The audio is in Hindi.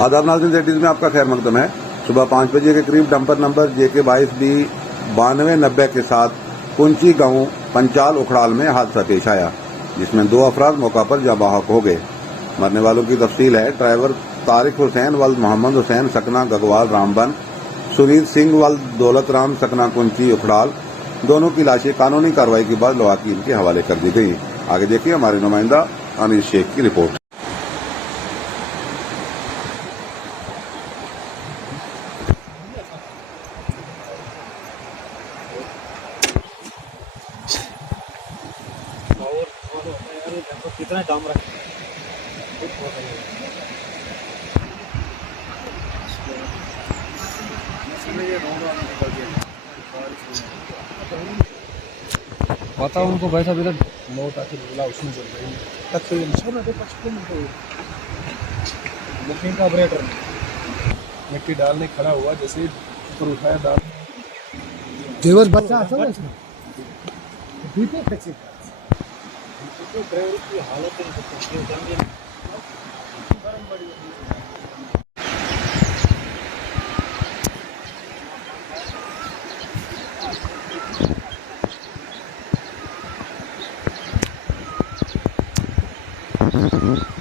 आदाब नाज़रीन, जेटीज में आपका खैर मकदम है। सुबह 5 बजे के करीब डंपर नंबर JK 22B 9290 के साथ कुंची गांव पंचाल उखड़ाल में हादसा पेश आया, जिसमें 2 अफराद मौका पर जाँ बहक हो गए। मरने वालों की तफसील है। ड्राइवर तारिक हुसैन वल्द मोहम्मद हुसैन सकना गगवाल रामबन, सुनील सिंह वल्द दौलत राम सकना कुंची उखड़ाल। दोनों की लाशें कानूनी कार्रवाई के बाद लवाकील के हवाले कर दी गई। आगे देखिए हमारे नुमाइंदा अनिल शेख की रिपोर्ट। कितना दाम रखा बताओ उनको वैसा भी नोट आके बोला उसमें चल रही बुकिंग का ऑपरेटर मिट्टी डालने खड़ा हुआ, जैसे ऊपर उठाया डाल दिवस बच्चा ड्राइवर की हालत नहीं Mm-hmm.